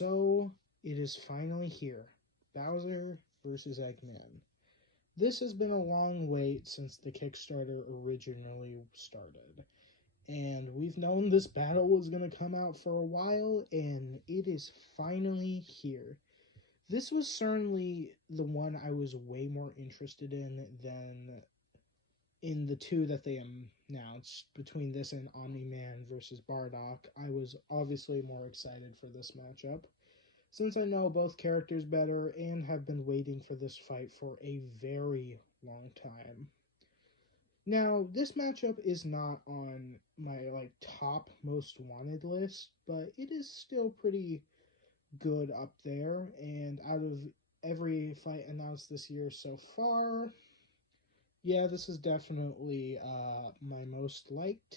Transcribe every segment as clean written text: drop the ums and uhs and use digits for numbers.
So, it is finally here. Bowser versus Eggman. This has been a long wait since the Kickstarter originally started. And we've known this battle was going to come out for a while, and it is finally here. This was certainly the one I was way more interested in than in the two that they announced. Between this and Omni-Man versus Bardock, I was obviously more excited for this matchup, since I know both characters better and have been waiting for this fight for a very long time. Now, this matchup is not on my top most wanted list, but it is still pretty good up there, and out of every fight announced this year so far, yeah, this is definitely my most liked.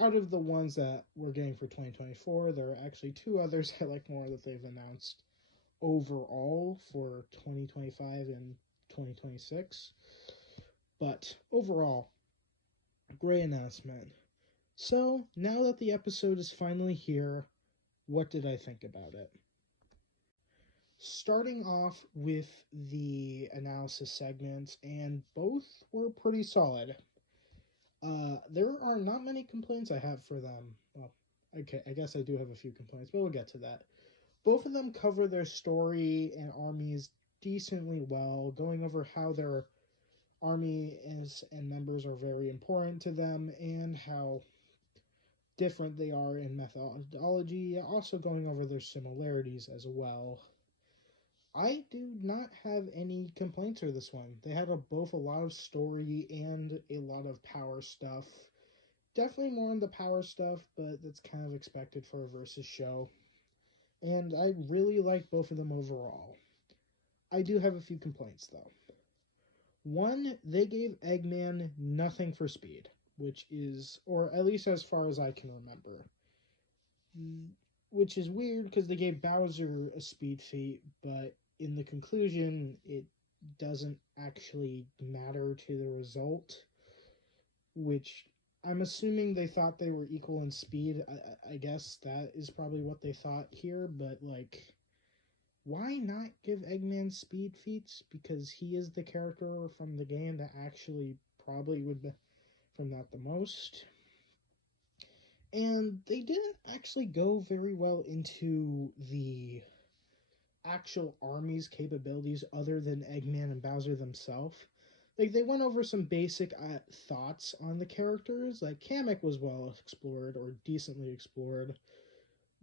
Out of the ones that we're getting for 2024, there are actually two others I like more that they've announced overall for 2025 and 2026. But overall, great announcement. So, now that the episode is finally here, what did I think about it? Starting off with the analysis segments, and both were pretty solid. There are not many complaints I have for them. Well, okay, I guess I do have a few complaints, but we'll get to that. Both of them cover their story and armies decently well, going over how their armies and members are very important to them and how different they are in methodology, also going over their similarities as well. I do not have any complaints for this one. They had both a lot of story and a lot of power stuff. Definitely more on the power stuff, but that's kind of expected for a versus show. And I really like both of them overall. I do have a few complaints though. One, they gave Eggman nothing for speed, which is, or at least as far as I can remember, which is weird because they gave Bowser a speed feat, but in the conclusion, it doesn't actually matter to the result, which I'm assuming they thought they were equal in speed. I guess that is probably what they thought here, but why not give Eggman speed feats? Because he is the character from the game that actually probably would be from that the most. And they didn't actually go very well into the actual army's capabilities other than Eggman and Bowser themselves. They went over some basic thoughts on the characters. Like Kamek was well explored or decently explored,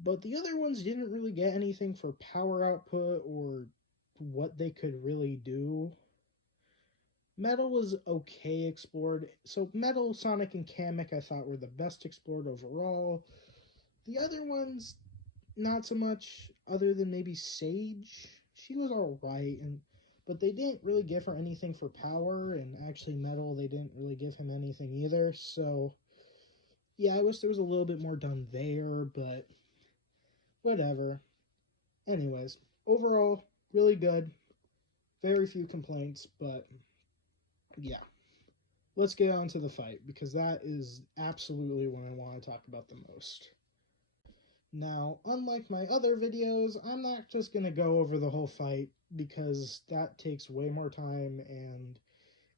but the other ones didn't really get anything for power output or what they could really do. Metal was okay explored. So Metal, Sonic, and Kamek I thought were the best explored overall. The other ones, not so much, other than maybe Sage. She was alright, but they didn't really give her anything for power, and actually Metal, they didn't really give him anything either. So yeah, I wish there was a little bit more done there, but whatever. Anyways, overall, really good. Very few complaints, but yeah. Let's get on to the fight, because that is absolutely what I want to talk about the most. Now, unlike my other videos, I'm not just going to go over the whole fight, because that takes way more time, and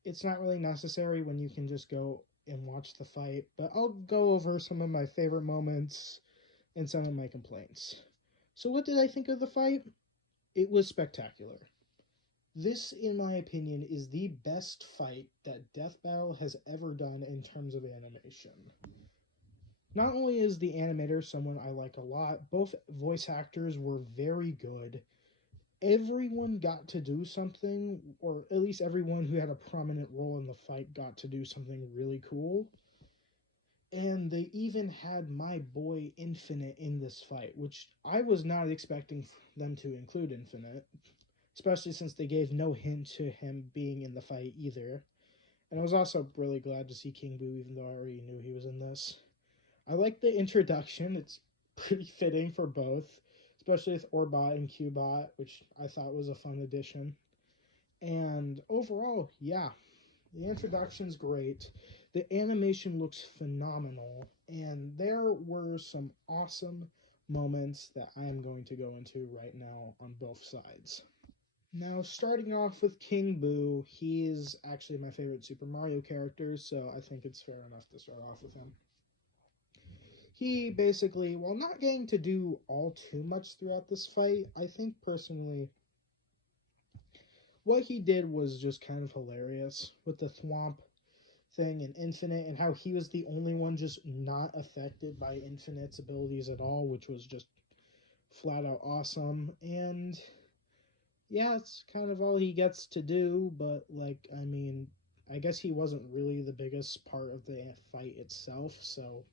it's not really necessary when you can just go and watch the fight, but I'll go over some of my favorite moments and some of my complaints. So what did I think of the fight? It was spectacular. This, in my opinion, is the best fight that Death Battle has ever done in terms of animation. Not only is the animator someone I like a lot, both voice actors were very good. Everyone got to do something, or at least everyone who had a prominent role in the fight got to do something really cool. And they even had my boy Infinite in this fight, which I was not expecting them to include Infinite, especially since they gave no hint to him being in the fight either. And I was also really glad to see King Boo, even though I already knew he was in this. I like the introduction. It's pretty fitting for both, especially with Orbot and Cubot, which I thought was a fun addition. And overall, yeah, the introduction's great. The animation looks phenomenal, and there were some awesome moments that I am going to go into right now on both sides. Now, starting off with King Boo, he is actually my favorite Super Mario character, so I think it's fair enough to start off with him. He basically, while not getting to do all too much throughout this fight, I think personally what he did was just kind of hilarious with the thwomp thing and Infinite, and how he was the only one just not affected by Infinite's abilities at all, which was just flat out awesome. And yeah, it's kind of all he gets to do, but like, I mean, I guess he wasn't really the biggest part of the fight itself, so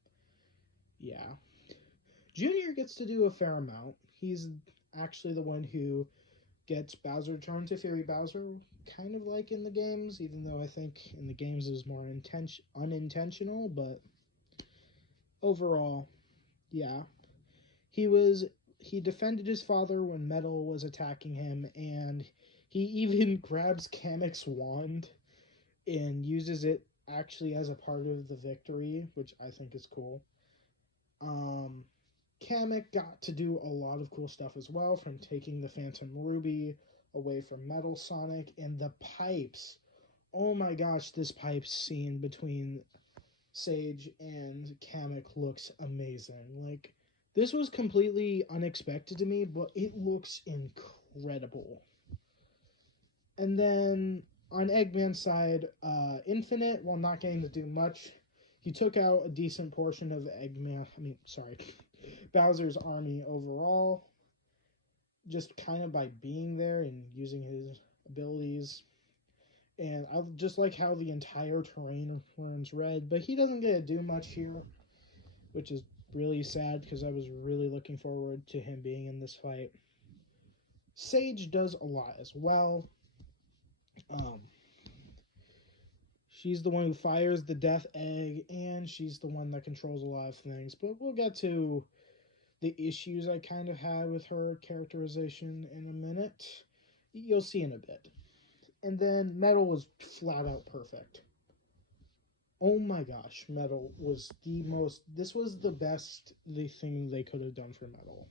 yeah. Junior gets to do a fair amount. He's actually the one who gets Bowser turned to Fury Bowser, kind of like in the games, even though I think in the games it was more unintentional, but overall, yeah. He was he defended his father when Metal was attacking him, and he even grabs Kamek's wand and uses it actually as a part of the victory, which I think is cool. Um, Kamek got to do a lot of cool stuff as well, from taking the Phantom Ruby away from Metal Sonic, and the pipes. Oh my gosh, this pipe scene between Sage and Kamek looks amazing. Like, this was completely unexpected to me, but it looks incredible. And then on Eggman's side, Infinite, while not getting to do much, he took out a decent portion of Bowser's army overall, just kind of by being there and using his abilities. And I just like how the entire terrain runs red, but he doesn't get to do much here, which is really sad because I was really looking forward to him being in this fight. Sage does a lot as well. Um, she's the one who fires the death egg, and she's the one that controls a lot of things. But we'll get to the issues I kind of had with her characterization in a minute. You'll see in a bit. And then Metal was flat out perfect. Oh my gosh, Metal was the most. This was the best thing they could have done for Metal,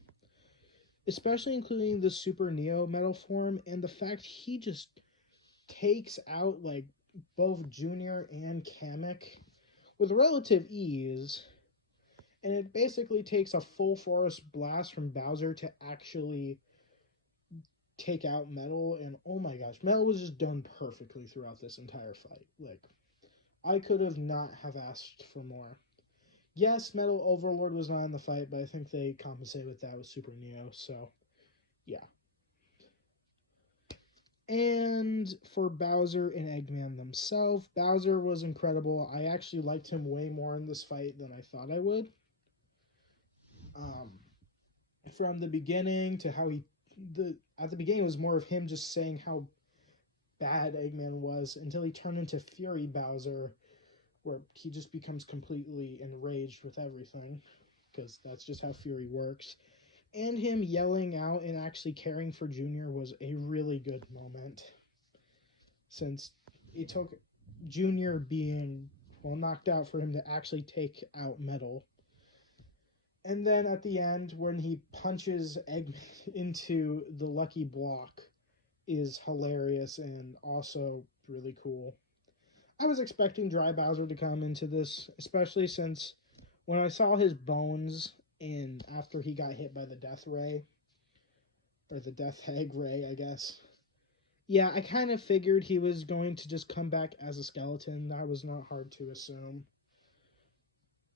especially including the Super Neo Metal form and the fact he just takes out like both Junior and Kamek with relative ease, and it basically takes a full force blast from Bowser to actually take out Metal. And oh my gosh, Metal was just done perfectly throughout this entire fight. Like, I could have not have asked for more. Yes, Metal Overlord was not in the fight, but I think they compensated with that with Super Neo, so yeah. And for Bowser and Eggman themselves, Bowser was incredible. I actually liked him way more in this fight than I thought I would. Um, from the beginning to how at the beginning it was more of him just saying how bad Eggman was until he turned into Fury Bowser, where he just becomes completely enraged with everything, because that's just how Fury works. And him yelling out and actually caring for Junior was a really good moment, since it took Junior being knocked out for him to actually take out Metal. And then at the end, when he punches Eggman into the lucky block, is hilarious and also really cool. I was expecting Dry Bowser to come into this, especially since when I saw his bones in after he got hit by the Death Ray, or the Death Egg Ray, I guess. Yeah, I kind of figured he was going to just come back as a skeleton. That was not hard to assume.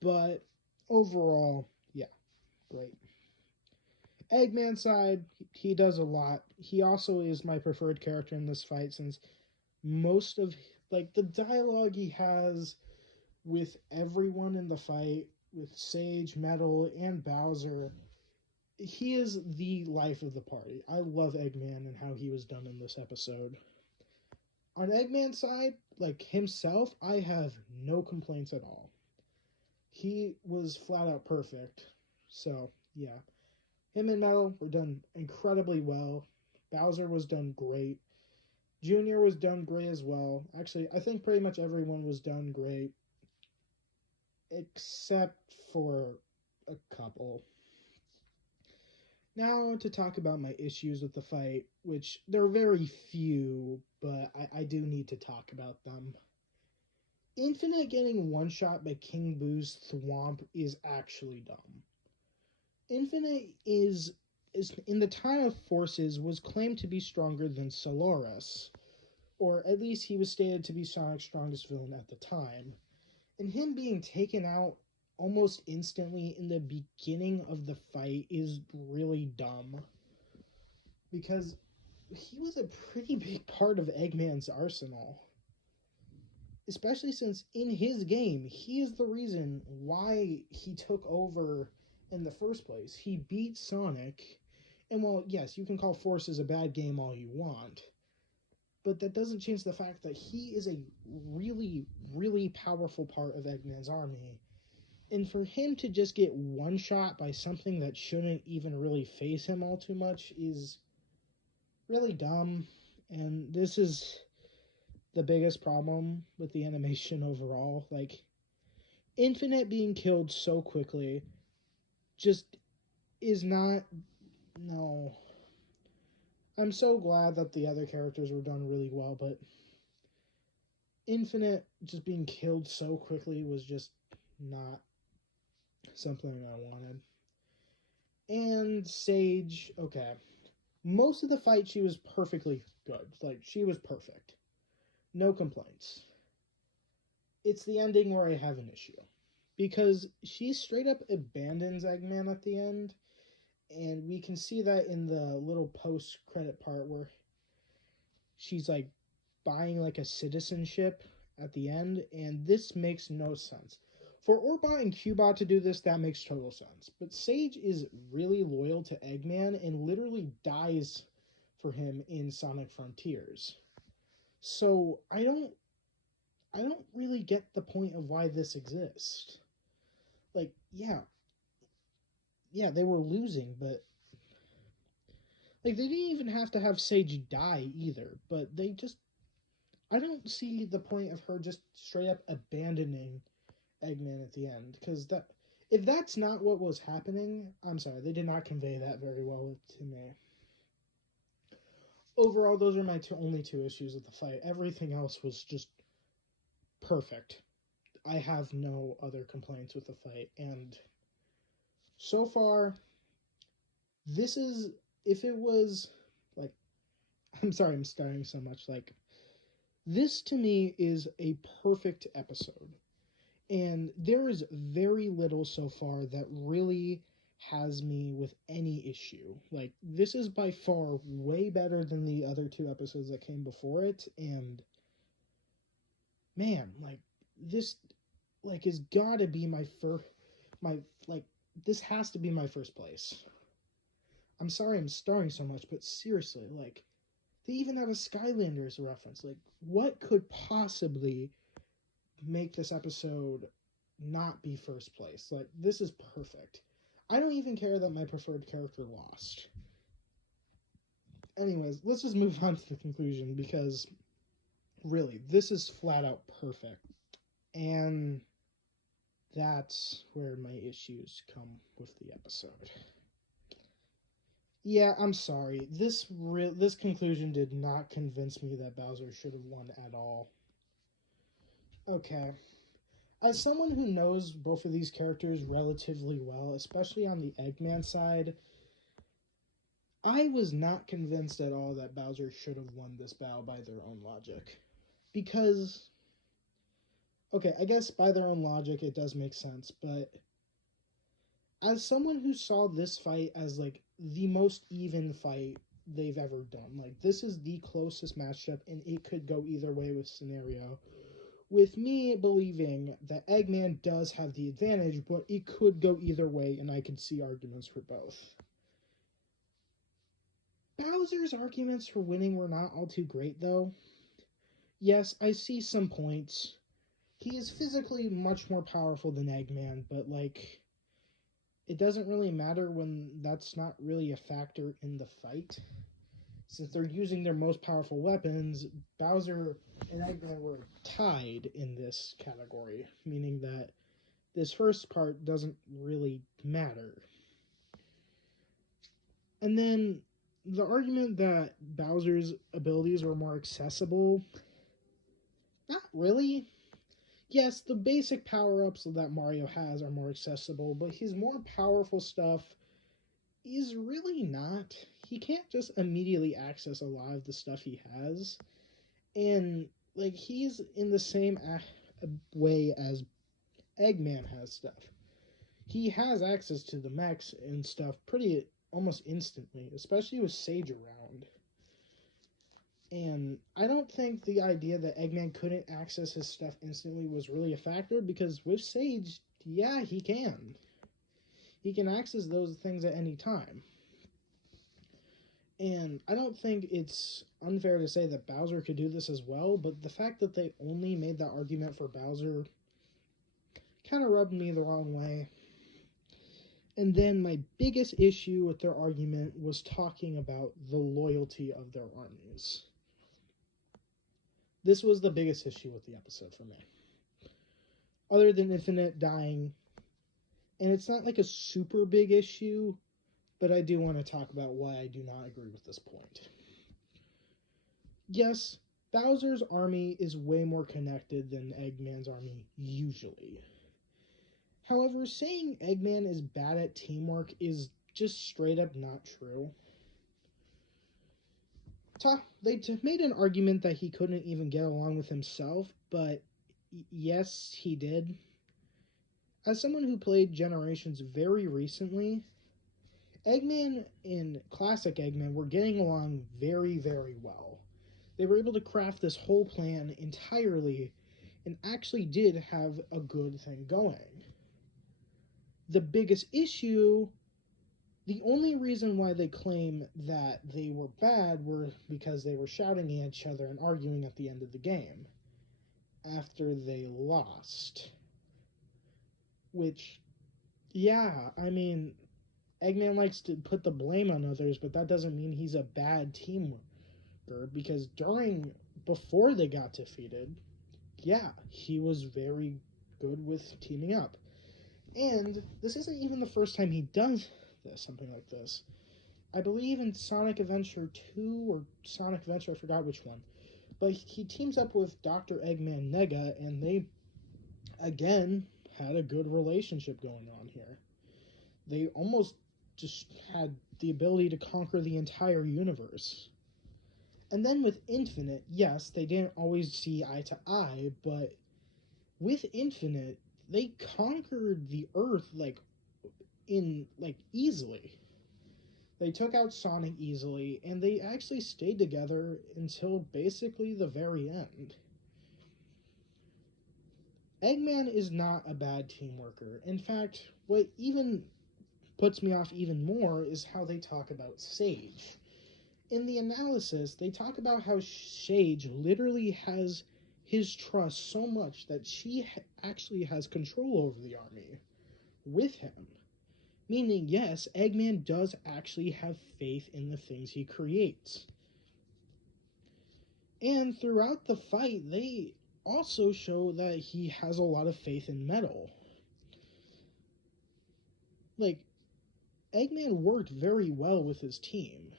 But overall, yeah, great. Eggman side, he does a lot. He also is my preferred character in this fight, since most of like the dialogue he has with everyone in the fight, with Sage, Metal, and Bowser, he is the life of the party. I love Eggman and how he was done in this episode. On Eggman's side, like himself, I have no complaints at all. He was flat out perfect. So, yeah. Him and Metal were done incredibly well. Bowser was done great. Junior was done great as well. Actually, I think pretty much everyone was done great, except for a couple. Now to talk about my issues with the fight, which there are very few, but I do need to talk about them. Infinite getting one shot by King Boo's Thwomp is actually dumb. Infinite is in the time of Forces was claimed to be stronger than Solaris, or at least he was stated to be Sonic's strongest villain at the time. And him being taken out almost instantly in the beginning of the fight is really dumb, because he was a pretty big part of Eggman's arsenal. Especially since in his game, he is the reason why he took over in the first place. He beat Sonic, and while, yes, you can call Forces a bad game all you want, but that doesn't change the fact that he is a really, really powerful part of Eggman's army. And for him to just get one shot by something that shouldn't even really phase him all too much is really dumb. And this is the biggest problem with the animation overall. Like, Infinite being killed so quickly just is not. No. I'm so glad that the other characters were done really well, but Infinite just being killed so quickly was just not something I wanted. And Sage, okay. Most of the fight, she was perfectly good. Like, she was perfect. No complaints. It's the ending where I have an issue. Because she straight up abandons Eggman at the end, and we can see that in the little post-credit part where she's like buying like a citizenship at the end, and this makes no sense. For Orbot and Cubot to do this, that makes total sense. But Sage is really loyal to Eggman and literally dies for him in Sonic Frontiers. So I don't really get the point of why this exists. Like, yeah, they were losing, but like they didn't even have to have Sage die either. But they just, I don't see the point of her just straight up abandoning Eggman at the end, because that, if that's not what was happening, I'm sorry, they did not convey that very well to me. Overall, those are my only two issues with the fight. Everything else was just perfect. I have no other complaints with the fight, and so far, this is, if it was like, I'm sorry, I'm starting so much. Like, this to me is a perfect episode. And there is very little so far that really has me with any issue. Like, this is by far way better than the other two episodes that came before it. And man, like, this, like, is gotta be my first, my, like, this has to be my first place. I'm sorry I'm starring so much, but seriously, like, they even have a Skylanders reference. Like, what could possibly make this episode not be first place? Like, this is perfect. I don't even care that my preferred character lost. Anyways, let's just move on to the conclusion, because really, this is flat out perfect. And that's where my issues come with the episode. Yeah, I'm sorry. This conclusion did not convince me that Bowser should have won at all. Okay. As someone who knows both of these characters relatively well, especially on the Eggman side, I was not convinced at all that Bowser should have won this battle by their own logic. Because, okay, I guess by their own logic it does make sense, but as someone who saw this fight as like the most even fight they've ever done, like this is the closest matchup and it could go either way with scenario. With me believing that Eggman does have the advantage, but it could go either way and I could see arguments for both. Bowser's arguments for winning were not all too great, though. Yes, I see some points. He is physically much more powerful than Eggman, but, like, it doesn't really matter when that's not really a factor in the fight. Since they're using their most powerful weapons, Bowser and Eggman were tied in this category, meaning that this first part doesn't really matter. And then the argument that Bowser's abilities were more accessible, not really. Yes, the basic power ups that Mario has are more accessible, but his more powerful stuff is really not. He can't just immediately access a lot of the stuff he has. And, like, he's in the same way as Eggman has stuff. He has access to the mechs and stuff pretty almost instantly, especially with Sage around. And I don't think the idea that Eggman couldn't access his stuff instantly was really a factor because with Sage, yeah, he can. He can access those things at any time. And I don't think it's unfair to say that Bowser could do this as well, but the fact that they only made that argument for Bowser kind of rubbed me the wrong way. And then my biggest issue with their argument was talking about the loyalty of their armies. This was the biggest issue with the episode for me. Other than Infinite dying, and it's not like a super big issue, but I do want to talk about why I do not agree with this point. Yes, Bowser's army is way more connected than Eggman's army usually. However, saying Eggman is bad at teamwork is just straight up not true. They made an argument that he couldn't even get along with himself, but yes, he did. As someone who played Generations very recently, Eggman and Classic Eggman were getting along very, very well. They were able to craft this whole plan entirely and actually did have a good thing going. The biggest issue, the only reason why they claim that they were bad were because they were shouting at each other and arguing at the end of the game after they lost. Which, yeah, I mean, Eggman likes to put the blame on others, but that doesn't mean he's a bad team worker because before they got defeated, yeah, he was very good with teaming up. And this isn't even the first time he does something like this. I believe in Sonic Adventure 2 or Sonic Adventure, I forgot which one. But he teams up with Dr. Eggman Nega, and they, again, had a good relationship going on here. They almost just had the ability to conquer the entire universe. And then with Infinite, yes, they didn't always see eye to eye, but with Infinite, they conquered the Earth easily. They took out Sonic easily, and they actually stayed together until basically the very end. Eggman is not a bad team worker. In fact, what even puts me off even more is how they talk about Sage. In the analysis, they talk about how Sage literally has his trust so much that she actually has control over the army with him. Meaning, yes, Eggman does actually have faith in the things he creates. And throughout the fight, they also show that he has a lot of faith in Metal. Like, Eggman worked very well with his team.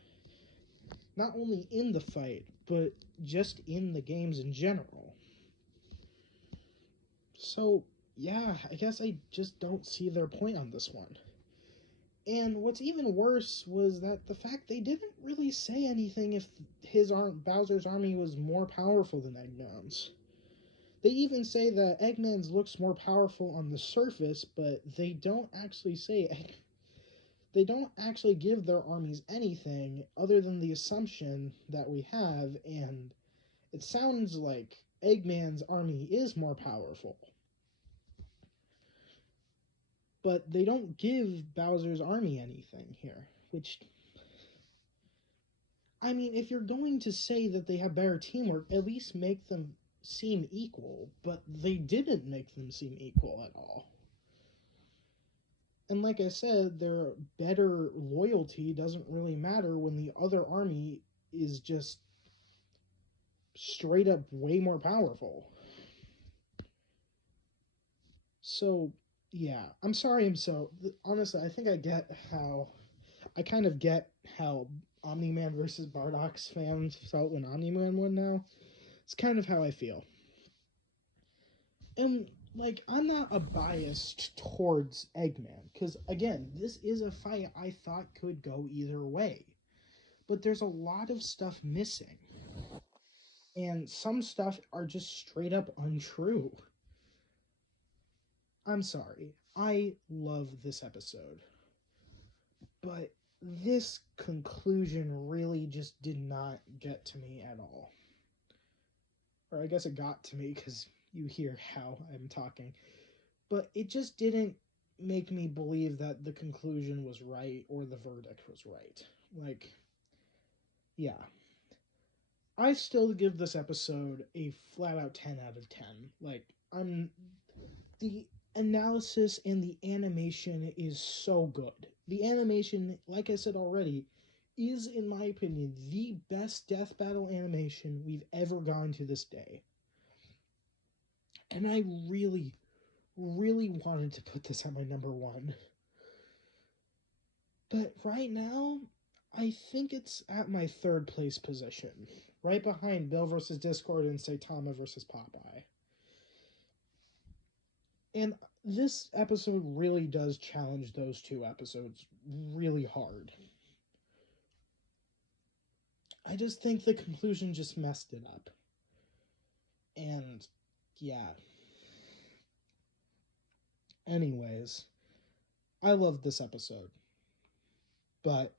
Not only in the fight, but just in the games in general. So, yeah, I guess I just don't see their point on this one. And what's even worse was that the fact they didn't really say anything if Bowser's army was more powerful than Eggman's. They even say that Eggman's looks more powerful on the surface, but they don't actually give their armies anything other than the assumption that we have, and it sounds like Eggman's army is more powerful. But they don't give Bowser's army anything here, which, I mean, if you're going to say that they have better teamwork, at least make them seem equal, but they didn't make them seem equal at all. And like I said, their better loyalty doesn't really matter when the other army is just straight up way more powerful. So, yeah, I'm sorry honestly, I think I get how I kind of get how Omni-Man versus Bardock's fans felt when Omni-Man won now. It's kind of how I feel. And, like, I'm not a biased towards Eggman, because, again, this is a fight I thought could go either way. But there's a lot of stuff missing. And some stuff are just straight up untrue. I'm sorry. I love this episode. But this conclusion really just did not get to me at all. Or I guess it got to me because you hear how I'm talking. But it just didn't make me believe that the conclusion was right or the verdict was right. Like, yeah. I still give this episode a flat out 10 out of 10. Like, the analysis and the animation is so good. The animation, like I said already, is, in my opinion, the best death battle animation we've ever gone to this day. And I really, really wanted to put this at my number one. But right now, I think it's at my third place position, right behind Bill versus Discord and Saitama versus Popeye. And this episode really does challenge those two episodes really hard. I just think the conclusion just messed it up. And yeah. Anyways, I love this episode. But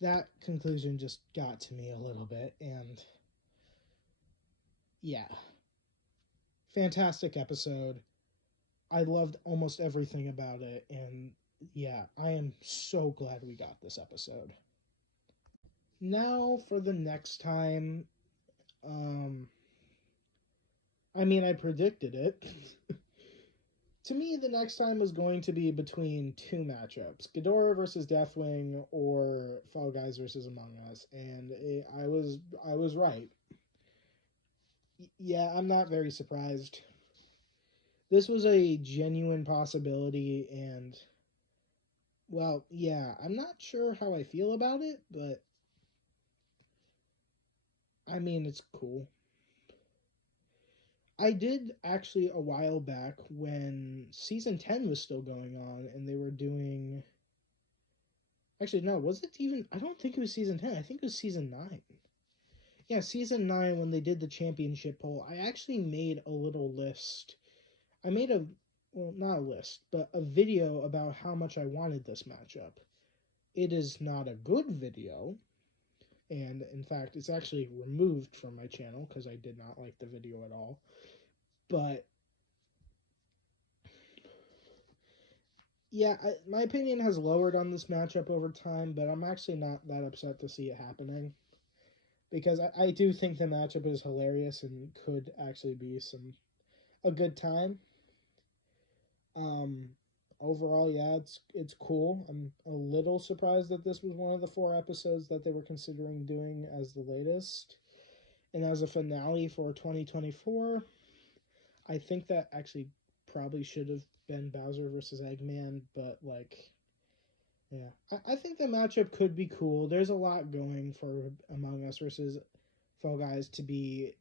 that conclusion just got to me a little bit. And yeah. Fantastic episode. I loved almost everything about it. And yeah, I am so glad we got this episode. Now for the next time. I predicted it. To me, the next time was going to be between two matchups: Ghidorah versus Deathwing or Fall Guys versus Among Us, and I was right. Yeah, I'm not very surprised. This was a genuine possibility, and well, yeah, I'm not sure how I feel about it, but it's cool. I did actually a while back when season 10 was still going on and they were doing. Actually, no, was it even? I don't think it was season 10. I think it was season 9. Yeah, season 9 when they did the championship poll. I actually made a little list. I made well, not a list, but a video about how much I wanted this matchup. It is not a good video. And in fact, it's actually removed from my channel because I did not like the video at all. But yeah, my opinion has lowered on this matchup over time, but I'm actually not that upset to see it happening because I do think the matchup is hilarious and could actually be a good time. Um, Overall, yeah, it's cool. I'm a little surprised that this was one of the 4 episodes that they were considering doing as the latest, and as a finale for 2024. I think that actually probably should have been Bowser versus Eggman, but like, yeah, I think the matchup could be cool. There's a lot going for Among Us versus Fall Guys to be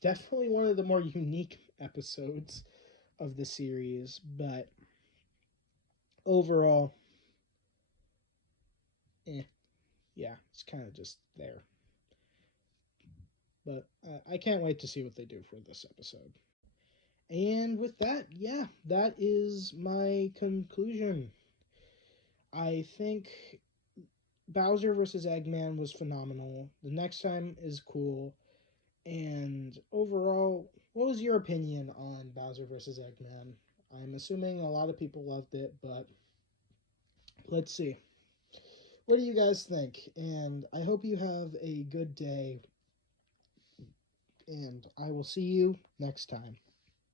definitely one of the more unique episodes of the series, but overall, yeah, it's kind of just there. But I can't wait to see what they do for this episode. And with that, yeah, that is my conclusion. I think Bowser versus Eggman was phenomenal. The next time is cool. And overall, what was your opinion on Bowser versus Eggman? I'm assuming a lot of people loved it, but let's see. What do you guys think? And I hope you have a good day. And I will see you next time.